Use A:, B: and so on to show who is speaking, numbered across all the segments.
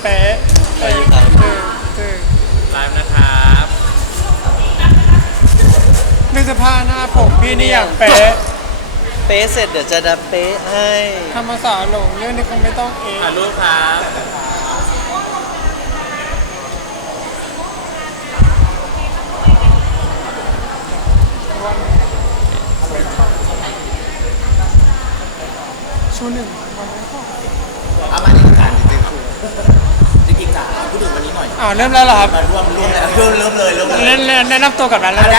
A: เป๊ะ
B: ไลฟ์นะครับ
A: ดูสภาพหน้าผมพี่นี่อย่างเป๊ะ
C: เป๊ะเสร็จเดี๋ยวจะดับเป๊ะให้
A: ทำภาษาหลงเรื่องนี้คงไม่ต้อง
B: ถ่ายรูปครับ
A: ชูหนึ่งวันนี้ก็
D: เอามาในการจริงๆจ๋าพูดถึงวันนี้หน่อย
A: เริ่มแล้วเหรอครับ
D: มาร่วมแล้วเริ่มเลย
A: แนะนำตัวกับร้านแล้ว
D: ได้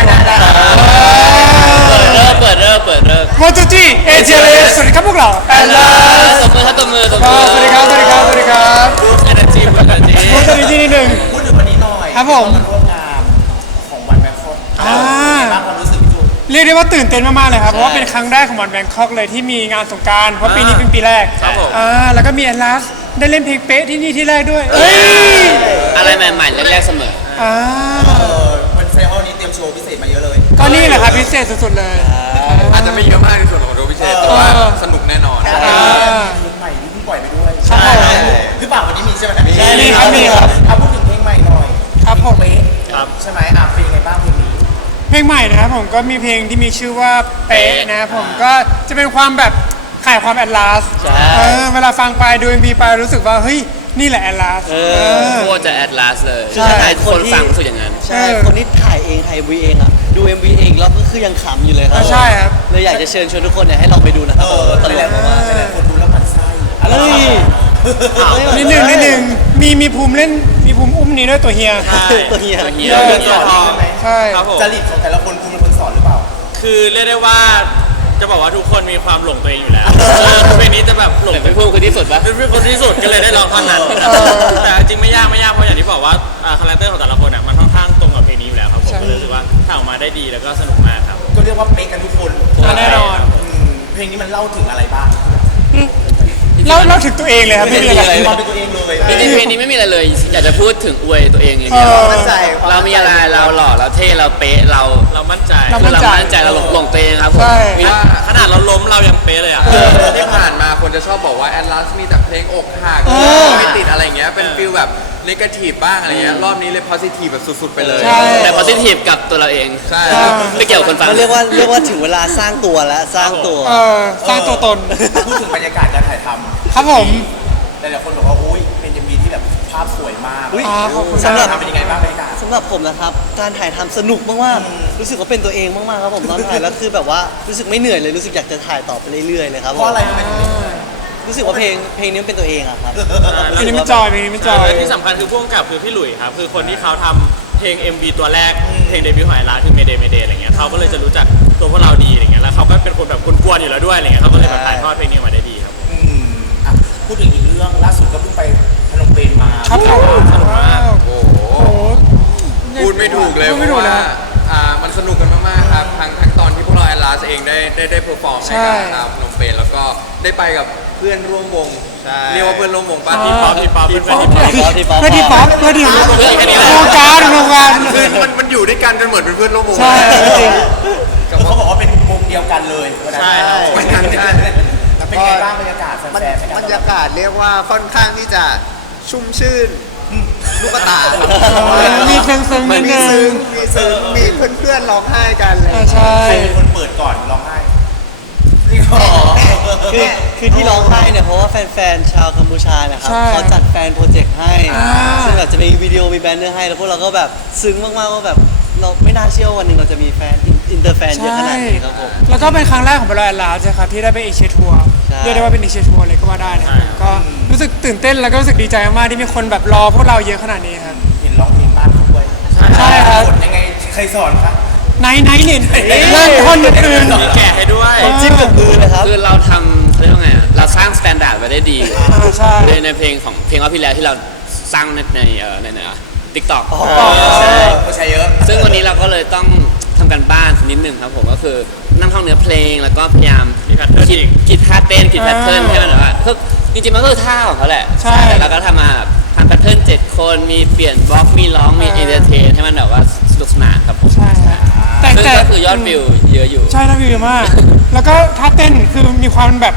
B: เปิดเริ่ม
A: โมจูจิเอเจเลสวัสดีครับพวกเราแอนลา
B: ตบมือครับตบมือ
A: สวัสดีครับ
B: เอเนจี
A: โมจูจินิดนึง
D: พูดถึงวันนี้หน่อย
A: ครับผม
D: มาร่วมงานของวันแบงคอกบ้างความรู้สึกพี่จู
A: เรียกได้ว่าตื่นเต้นมากๆเลยครับเพราะว่าเป็นครั้งแรกของวันแบงคอกเลยที่มีงานสงกรานต์เพราะปีนี้เป็นปีแรกแล้วก็มีแอนลาสได้เล่นเพลงเป๊ะที่นี่ที่แรกด้วย
B: อะไรใหม่ๆแรกๆเสมอ
D: วันเฟสติวัลนี้เตรียมโชว์พิเศษมาเยอะเลย
A: ก็นี่แหละครับพิเศษสุดๆเลย
E: อาจจะไม่เยอะมากในส่วนของโชว์พิเศษแต่ว่าสนุกแน่นอน
D: เพลงใหม่ที่เพิ่งปล่อยไปด้วย
A: ใช่
D: หรือเปล่าวันนี้มีใช่ไหม
A: มีครับ
D: เอาพูดถึงเพลงใหม่หน่อย
A: ครับผม
D: เป๊ะใช่ไหมเป็นยังไงบ้างเพลงนี้
A: เพลงใหม่นะครับผมก็มีเพลงที่มีชื่อว่าเป๊ะนะครับผมก็จะเป็นความแบบขายความแอดลาสเวลาฟังไปดู MV ไปรู้สึกว่าเฮ้ยนี่แหละแอดลาส
B: โคตรจะแอดลาสเลยใช่คนฟังรู้สึกอย่างนั้น
C: ใช่คนที่ถ่าย MV เองอ่ะดู MV เองแล้วก็คือยังขำอยู่เลยครับ
A: ใช่ครับ
C: เลยอยากจะเชิญชวนทุกคนเนี่ยให้ลองไปดูนะครับตลกมาก
D: หลายคนดูแล้วมันไส้
A: นิดนึงมีภูมิเล่นมีภูมิอุ้มนี้ด้วยตัวเฮีย
C: ตัวเฮีย
A: ใช่
D: จริตของแต่ละคนคุณเป็นคนสอนหรือเปล่า
B: คือเรียกได้ว่าจะบอกว่าทุกคนมีความหลงตัวเองอยู่แล้วเพลงนี้จะแบบหลงเป็นคนที่สุดปะเป็นคนที่สุดก็เลยได้ร้องท่อนนั้นแต่จริงไม่ยากเพราะอย่างที่บอกว่าคาแรคเตอร์ของแต่ละคนมันค่อนข้างตรงกับเพลงนี้อยู่แล้วครับผมก็รู้สึกว่าทำออกมาได้ดีแล้วก็สนุกมากครับ
D: ก็เรียกว่าเป๊ะกันทุกคน
A: แน่นอน
D: เพลงนี้มันเล่าถึงอะไรบ้าง
A: เล่าถึงตัวเองเลยครับไม่มีอะไร
D: ความเป็นตัวเองเลย
B: จริงๆเพลงนี้ไม่มีอะไรเลยอยากจะพูดถึงอวยตัวเองอย่างเดียวเรามีอะไรเราหล่อเราเท่เราเป๊ะเรามั่นใจเราหลงตัวเองครับผมขนาดเราล้มเรายังเป๊ะเลยอ่ะ
E: ที่ผ่านมาคนจะชอบบอกว่าแอดลาสมีแต่เพลงอกหักไม่ติดอะไรเงี้ยเป็นฟิลแบบเนกาทีฟบ้างอะไรเงี้ยรอบนี้เลยโพสิทีฟแบบสุดๆไปเลย
B: แต่โพสิทีฟกับตัวเราเอง
E: ใช่
B: ไม่เกี่ยวกับคนฟัง
C: เรียกว่าถึงเวลาสร้างตัวแล้วสร้างตัว
A: ตน
D: พูดถึงบรรยากาศการถ่ายทำ
A: ครับผม
D: แต่หลายคนบอกว่าอุ้ยเป็นMVที่แบบภาพสวยมาก
A: สำหรับ
D: เป็นยังไงบ้างบรรยากาศ
C: สำหรับผมนะครับการถ่ายทำสนุกมากๆรู้สึกว่าเป็นตัวเองมากๆครับผมตอนถ่ายแล้วคือแบบว่ารู้สึกไม่เหนื่อยเลยรู้สึกอยากจะถ่ายต่อไปเรื่อยๆเลยครับ
D: เพราะอะไรมัน
C: รู้สึกว่าเพลงนี้เป็นตัวเองอะครับ
A: เพลงนี้ไม่จอย
B: ที่สำคัญคือผู้กำกับคือพี่หลุยส์ครับคือคนที่เขาทำเพลง MV ตัวแรกเพลงเดบิวต์ของไอราคือเมเดอะไรเงี้ยเขาก็เลยจะรู้จักตัวพวกเราดีอะไรเงี้ยแล้วเขาก็เป็นคนแบบกวนๆอยู่แล้วด้วยอะไรเงี้ยเขาก็เลยแบบถ่ายทอดเพลงนี้มาได้ดีครับ
D: พูดถึงอีกเรื่องล่าสุดก็เพิ่งไปพนมเปญมา
A: ครับ
B: สนุกมาก
E: โอ้โหพูดไม่ถูกเลยเพราะว่ามันสนุกกันมากๆครับทั้งตอนที่พวกเราแอดลาสเองได้เพอร์ฟอร์มในการพนมเปญแล้วก็ได้ไปกับเพื่อนร่วมวงเรียกว่าเพื่อนร่วมวงป้า
B: ที่ป๊อป
A: เพื่อนที่ป๊อปวงการ
E: คือมันอยู่ด้วยกันจนเหมือนเป็นเพื่อนร่วมวง
A: ใช่
D: เขาบอกว่าเป็นวงเดียวกันเลย
B: ใช่
D: เป็นไงบ้างบรรยากาศแฟน
F: บรรยากาศเรียกว่าค่อนข้างที่จะชุ่มชื่นลูกตา
A: มีซึ้ง
F: มีเพื่อนร้องไห้กันเลย
A: ใช่
D: ใครเป็นคนเปิดก่อนร้องไห้
C: คือที่ร้องไห้เนี่ยเพราะว่าแฟนๆชาวกัมพูชานะครับเขาจัดแฟนโปรเจกต์ให้ซึ่งแบบจะมีวิดีโอมีแบนเนอร์ให้แล้วพวกเราก็แบบซึ้งมากๆว่าแบบเราไม่น่าเชื่อวันหนึ่งเราจะมีแฟนอินเตอร์แฟนเยอะขนาดนี้ครับผม
A: แล้วก็เป็นครั้งแรกของบริษัทลาวใช่ครับที่ได้ไปเอเชียทัวร์เรียกได้ว่าเป็นเอเชียทัวร์เลยก็ว่าได้นะครับก็รู้สึกตื่นเต้นแล้วก็รู้สึกดีใจมากที่มีคนแบบรอพวกเราเยอะขนาดนี้ครับ
D: เห็นร้องเพลงบ้านเขาด้วย
A: ใช่ครับ
D: ยังไงใครสอนครับ
A: ไหนเนี่ยเริ่มท่อนอื่น
B: แกะให้ด้วย
C: จิ้มกับมือนะครับ
B: คือเราทำเรียกว่าไงเราสร้างมาตรฐานไว้ได้ดีในเพลงของเพลงว่าพี่แล้วที่เราสร้างในTikTok
D: ใช่เยอะ
B: ซึ่งวันนี้เราก็เลยต้องทำกันบ้านนิดนึงครับผมก็คือนั่งท่องเนื้อเพลงแล้วก็พยายามคิดท่าเต้นคิดแพทเทิร์นให้มันแบบว่าจริงๆมันก็คือท่าของเขาแหละแต่เราก็ทำแพทเทิร์น7 คนมีเปลี่ยนบล็อกมีร้องมีเอนเตอร์เทนให้มันแบบว่าสนุกสนานครับผม
A: ใช่
B: แต่ก็คือยอดวิวเยอะอยู่
A: ใช่ยอดวิวเยอะมากแล้วก็ท่าเต้นคือมีความแบบ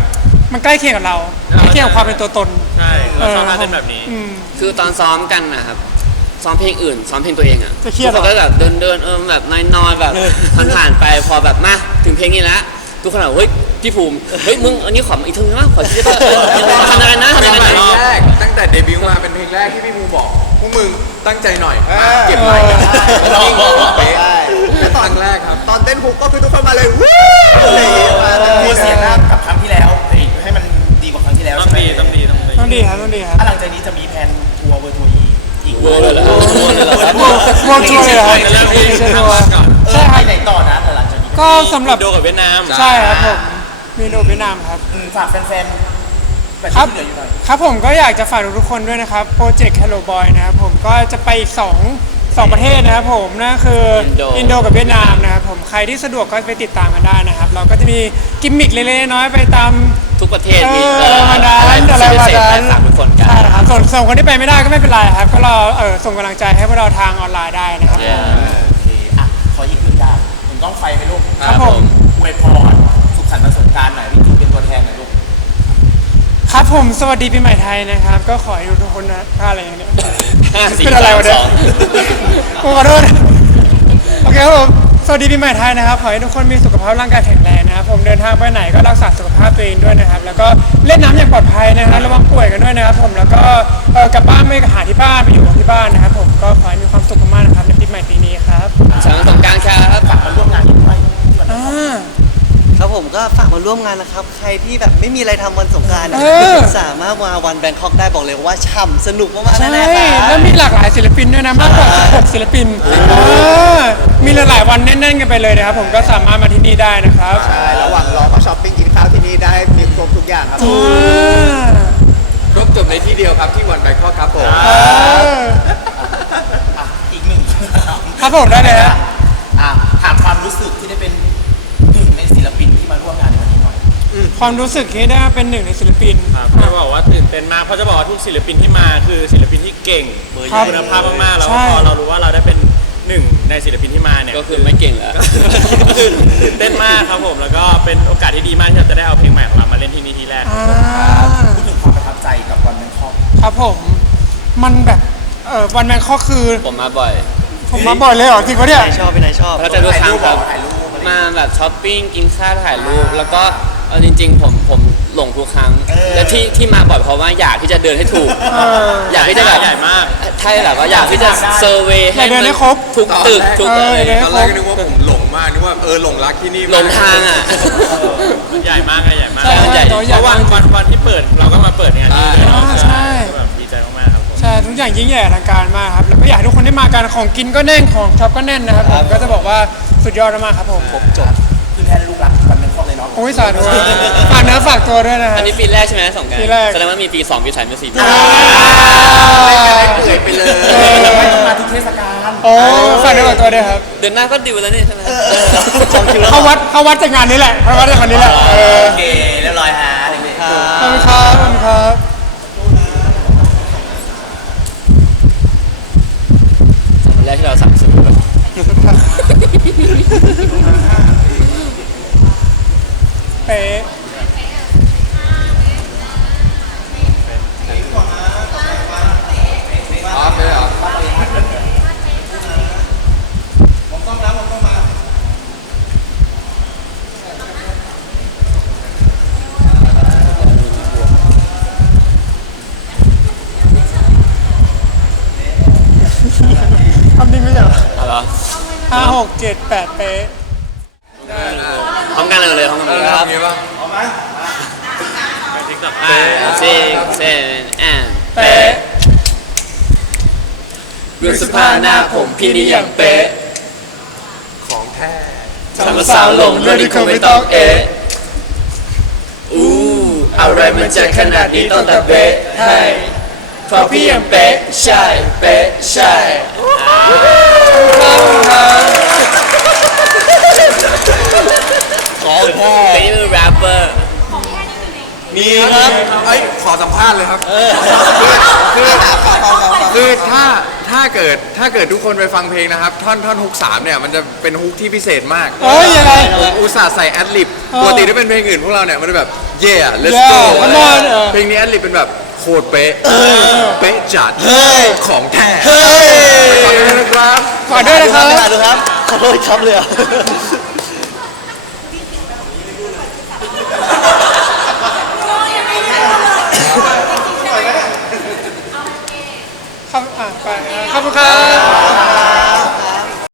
A: มันใกล้เคียงกับเราใกล้เคียงกับความเป็นตัวตน
G: ใช่เราชอบท่าเต้นแบบนี้
B: คือตอนซ้อมกันนะครับซ้อมเพลงอื่นซ้อมเพลงตัวเองอ่ะ
A: จะเครียดเหรอ
B: ทุกคนก็แบบเดินแบบนอนๆแบบผ่านๆไปพอแบบมาถึงเพลงนี้แล้วทุกคนแบบเฮ้ยพี่ภูมิเฮ้ยมึงอันนี้ขออีกทีนึงนะขอคิดได้ป่ะทำอะไรนะ
E: เป็น
B: ทำอะไร
E: เพลง
B: นะ
E: แรกตั้งแต่เดบิวต์มาเป็นเพลงแรกที่พี่ภูบอกพวกมึงตั้งใจหน่อยเก็บไมค์กันยิ่งเป๊ะ
F: ใช่แล้ว
E: ค
F: ตอน
E: รั้งแรกครับ
F: ตอนเต้นฮุกก็คือทุกคนมาเลยวู้อะไรอย่างเงี้ยมาทัน
D: กลั
F: ที
D: วเสียหน้ากับครั้งที่แล้วให้มันดีกว่าครั้งที่แล้ว
G: ต้อง
D: ใช่ไหม
G: ดีต้องดีต้องดี
A: ต้องดีครับต้องดีครับ
D: ถ้าหลังจากนี้จะมีแผนทัวร์เวอร์ทัวร์อีก
B: เวอร์เลยเหรอ
A: โวลชัวร์เลยเหรอ
G: จะเริ่มที่
A: ใช่
G: ทาง
A: ไหม
G: บ้านก่อน
A: ใช่ครับ
D: ไปไหนต่อนะแต่หลังจากนี้
A: ก็สำหรับ
G: อินโดกับเวียดนาม
A: ใช่ครับผมมีโนเวียดนามครับ
D: ฝากแฟนๆแบบ
A: ครับ
D: ที่เหลืออยู่หน่อย
A: ครับผมก็อยากจะฝากทุกคนด้วยนะครับโปรเจกต์ Hello Boy นะครับผมก็จะไปอีก2ประเทศนะครับผมนั่นคืออินโดกับเวียดนามนะครับผมใครที่สะดวกก็ไปติดตามกันได้นะครับเราก็จะมีกิมมิคเล็กๆน้อยๆไปตาม
B: ทุกประเทศมี
A: อะไรมาดันอะไรมา
B: พิเศษ
A: ดัน
B: ๆฝากทุกคนกัน
A: ใช่ครับส่วนคนที่ไปไม่ได้ก็ไม่เป็นไรครับก็รอส่งกำลังใจให้พวกเราทางออนไลน์ได้นะครับ
B: Yeah
D: โอเคอ่ะขออีกหนึ่งอย่างหนึ่งกล้องไฟไหมลูก
A: ครับผม
D: อวยพรสุขสันต์วันสงกรานต์หน่อยพี่จิ๊กเป็นตัวแทนหน่อยลูก
A: ครับผมสวัสดีปีใหม่ไทยนะครับ ก็ขอให้ทุกคนนะอะไรอย่างเงี้ย
B: 5 4
A: เป็นอะไรวะเนี่ย
B: 3
A: ขอโทษโอเคครับผมสวัสดีปีใหม่ไทยนะครับขอให้ทุกคนมีสุขภาพร่างกายแข็งแรงนะครับผมเดินทางไปไหนก็รักษาสุขภาพตัวเองด้วยนะครับแล้วก็เล่นน้ำอย่างปลอดภัยนะครับระวังป่วยกันด้วยนะครับผมแล้วก็กลับบ้านไม่หาที่บ้านไปอยู่กับที่บ้านนะครับผมก็ขอให้มีความสุขมากๆนะครับในปีใหม่ปีนี้ครับ
B: 2สงกรานต์ครับ
D: ฝากมาร่วมงานนี้ด้วย
A: อ่า
C: ครับผมก็ฝากมาร่วมงานนะครับ ใครที่แบบไม่มีอะไรทำวันสงกรานต์
A: เออ
C: สามารถมาวันแบงคอกได้บอกเลยว่าฉ่ำสนุกมากๆ
A: ใช่
C: แน่ๆครับ
A: แล้วมีหลากหลายศิลปินด้วยนะมากกว่า16ศิลปินมีหลายๆวันแน่นๆกันไปเลยนะครับผมก็สามารถมาที่นี่ได้นะครับ
F: ใช่ระหว่างรอก็ช้อปปิ้งกินข้าวที่นี่ได้มีครบทุกอย่างครับ
A: อ่า
E: ครบจบในที่เดียวครับที่วันแบงคอกครับผม
D: อีกหนึ่ง
A: ครับผมได้เลยฮะ
D: ถามความรู้สึกที่ได้เป็นหนึ่งในศิลปินที่มาร่วมงานในวันนี้หน่อย
A: ความรู้สึกที่ได้เป็นหนึ่งในศิลปิน
G: ครับจะบอกว่าตื่นเต้นมากเพราะจะบอกว่าทุกศิลปินที่มาคือศิลปินที่เก่ง
A: ครับ
G: คุณภาพมากๆแล้ว
A: ใช่
G: พอเรารู้ว่าเราได้เป็นหนึ่งในศิลปินที่มาเนี่ย
B: ก็คือไม่เก่งแล้ว
G: ก็คือตื่นเต้นมากครับผมแล้วก็เป็นโอกาสที่ดีมากที่เราจะได้เอาเพลงใหม่ของเรามาเล่นที่นี่ที่แรก
A: อ่า
D: พูดถึงความประทับใจกับวันแบงคอก
A: ครับผมมันแบบวันแมนข้อคือ
B: ผมมาบ่อย
A: ผมมาบ่อยเลยเหรอจริงปะเนี่ย
C: นายชอบเป็นนายชอบ
B: เราจะทุกครั้งครับ
D: ถ่ายรูป
B: มาแบบช้อปปิ้งกินข้าวถ่ายรูปแล้วก็เอาจริง ๆ ผมหลงทุกครั้งและที่มาบ่อยเพราะว่าอยากที่จะเดินให้ถูก อยากที่จะแบบ
G: ใหญ่มาก
B: ใช่แบบว่าอยากที่จะเซอร์เวย์
A: อยากเดินให้ครบ
B: ทุกตึกทุกอะไร
A: เดิน
E: ตอนแรกก็นึกว่าผมหลงมากนึกว่าหลงรักที่นี่มก
B: หลงทางอ่ะ
G: มันใหญ่มากอะใหญ่มาก
A: ใช่
B: มันใหญ่
A: ตัว
G: เพ
A: ใหญ่
G: ราะว่าม
A: าก
G: วันที่เปิดเราก็มาเปิดงานที่นี่ด้วยเนาะ
A: ใช่
G: แบบดีใจมากๆครับผม
A: ใช่ทุกอย่างยิ่งใหญ่อลังการมากครับแล้วก็อยากให้ทุกคนได้มากันของกินก็แน่นของช็อปก็แน่นนะครับผมก็จะบอกว่าสุดยอดมากๆครับผมจบ
D: คือแทนลูกรักวันแบงคอกเลยเนาะ
A: โอ้ยสาธุฝากเนื้อฝากตัวด้วยนะครั
B: อั
A: บ
B: นนี้ปีแรกใช่ไหมสงกรานต์
A: ปีแรก
B: แสดงว่ามีปี2ปี3ปี4ปี
E: เล่นกันให้เปื่อยไปเลย
D: ไม่ต้องมาทุกเทศกาล
A: โอ้ฝากเนื้อฝากตัวด้วยครับ
B: เดือนหน้าก็ดิวแล้วนี่ใช่ไหม
A: เข้าวัดจากงานนี้แหละเข้าวัดจากงานนี้แหละ
D: โอเคเรียบร้อยฮะเด็กๆ
A: ขอบคุณครับขอบคุณครับ
B: วันแรกที่เราสั่งซื้อแบบ
A: เป๊ะ
E: อ๋อเลยเหรอ
A: ทำดีไม่ใช่เหรอ
B: เอาเหรอ
A: 5 6 7 8เป๊ะ
B: พร้อมกันเลยพร้อมกันเลย
E: ค
B: ค
E: รั
B: รั
E: บบ มีป่ะ
B: 6 7 and
A: เป๊ะ
B: เรื่องเสภาหน้าผมพี่นี่ยังเป๊ะ
E: ของแท้
B: ทำสาวหลงด้วยที่คงไม่ต้องเอ๊ะอู้อะไรมันจะขนาดนี้ต้องแต่เป๊ะให้เพราะพี่ยังเป๊ะใช่เป๊ะใช่ของแท้เป็นแรปเปอร์
C: มีครับ
E: เอ้ยขอสัมภาษณ์เลยครับคือถ้าเกิดทุกคนไปฟังเพลงนะครับท่อนฮุก3เนี่ยมันจะเป็นฮุกที่พิเศษมาก
A: เอ้ยยังไง
E: อุตส่าห์ใส่แอดลิบ
A: เออ
E: ปกติถ้าเป็นเพลงอื่นพวกเราเนี่ยมันจะแบบเย่ let's
A: Yeah
E: go
A: come on
E: เพลงนี้แอดลิบเป็นแบบโคตรเป๊ะเป๊ะจัดของแท้
C: เฮ้ย
E: ขอบคุณนะครับ
A: ขอด้วยนะครับ
C: ไปหาดูครับขอโทษครับเลยอ่ะ
A: ขอบคุณครับ